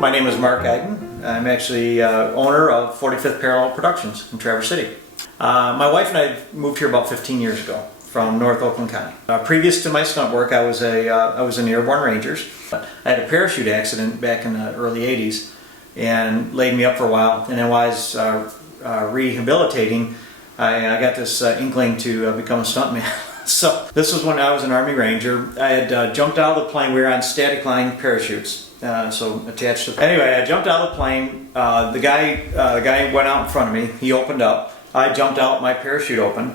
My name is Mark Eiden. I'm actually owner of 45th Parallel Productions in Traverse City. My wife and I moved here about 15 years ago from North Oakland County. Previous to my stunt work, I was in the Airborne Rangers. I had a parachute accident back in the early 80s and laid me up for a while. And then while I was rehabilitating, I got this inkling to become a stuntman. So this was when I was an Army Ranger. I had jumped out of the plane. We were on static line parachutes, so attached to. Anyway, I jumped out of the plane. The guy went out in front of me. He opened up. I jumped out. My parachute opened,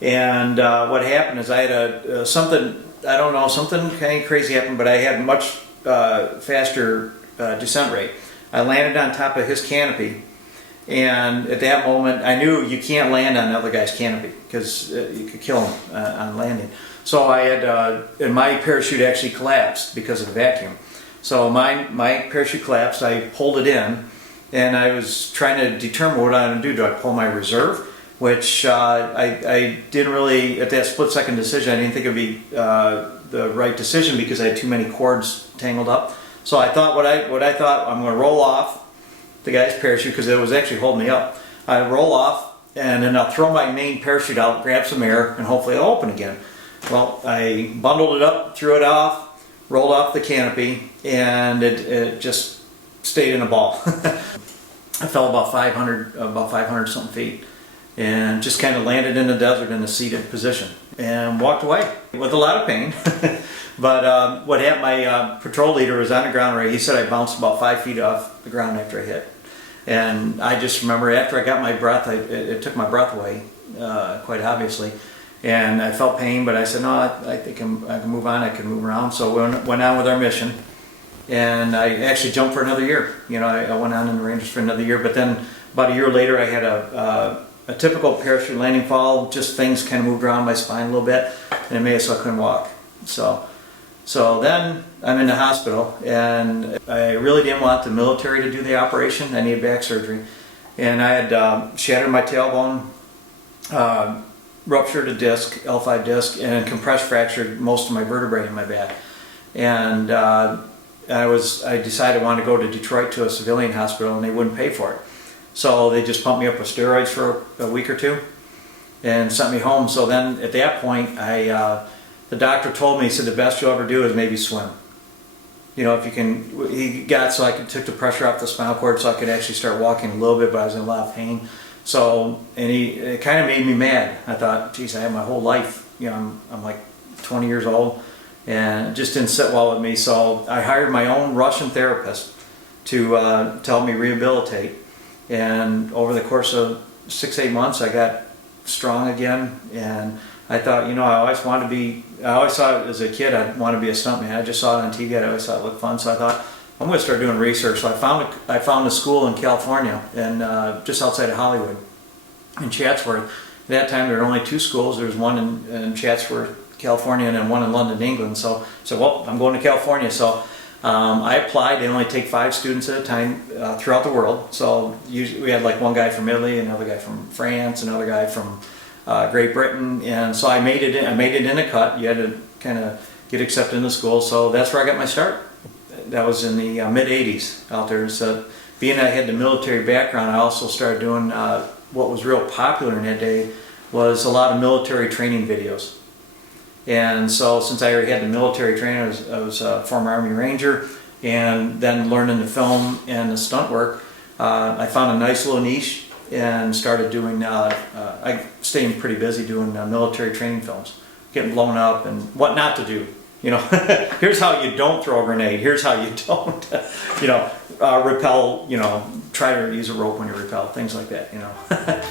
and what happened is I had something. I don't know. Something kind of crazy happened, but I had a much faster descent rate. I landed on top of his canopy. And at that moment, I knew you can't land on the other guy's canopy because you could kill him on landing. So I had, and my parachute actually collapsed because of the vacuum. So my parachute collapsed. I pulled it in, and I was trying to determine what I'm going to do. Do I pull my reserve? Which I didn't really, at that split-second decision, I didn't think it would be the right decision because I had too many cords tangled up. So I thought what I thought, I'm going to roll off the guy's parachute because it was actually holding me up. I roll off and then I'll throw my main parachute out, grab some air, and hopefully it'll open again. Well, I bundled it up, threw it off, rolled off the canopy, and it just stayed in a ball. I fell about 500 something feet and just kind of landed in the desert in a seated position and walked away with a lot of pain. But what happened, my patrol leader was on the ground already. He said I bounced about 5 feet off the ground after I hit. And I just remember after I got my breath, it took my breath away, quite obviously. And I felt pain, but I said, no, I think I can move on, I can move around. So we went on with our mission. And I actually jumped for another year. You know, I went on in the Rangers for another year. But then about a year later, I had a typical parachute landing fall. Just things kind of moved around my spine a little bit. And it made it so I couldn't walk. So then I'm in the hospital, and I really didn't want the military to do the operation. I needed back surgery. And I had shattered my tailbone, ruptured a disc, L5 disc, and compressed fractured most of my vertebrae in my back. And I decided I wanted to go to Detroit to a civilian hospital, and they wouldn't pay for it. So they just pumped me up with steroids for a week or two and sent me home. So then at that point, the doctor told me, he said, the best you'll ever do is maybe swim. You know, if you can, he got so I took the pressure off the spinal cord so I could actually start walking a little bit, but I was in a lot of pain. So, and it kind of made me mad. I thought, geez, I have my whole life, you know, I'm like 20 years old, and it just didn't sit well with me. So I hired my own Russian therapist to help me rehabilitate. And over the course of 6-8 months, I got strong again, and I thought, you know, I always thought as a kid I'd want to be a stuntman. I just saw it on TV, I always thought it looked fun, so I thought, I'm going to start doing research. So I found a school in California, and just outside of Hollywood, in Chatsworth. At that time there were only 2 schools. There was one in Chatsworth, California, and then one in London, England. So well, I'm going to California. So I applied. They only take 5 students at a time throughout the world. So usually we had like one guy from Italy, another guy from France, another guy from Great Britain, and so I made it in a cut. You had to kind of get accepted in the school, so that's where I got my start. That was in the mid-'80s out there. So being I had the military background, I also started doing what was real popular in that day was a lot of military training videos. And so since I already had the military training, I was a former Army Ranger, and then learning the film and the stunt work, I found a nice little niche and started doing, I stayed pretty busy doing military training films, getting blown up and what not to do. You know, here's how you don't throw a grenade, here's how you don't, you know, rappel, you know, try to use a rope when you rappel, things like that, you know.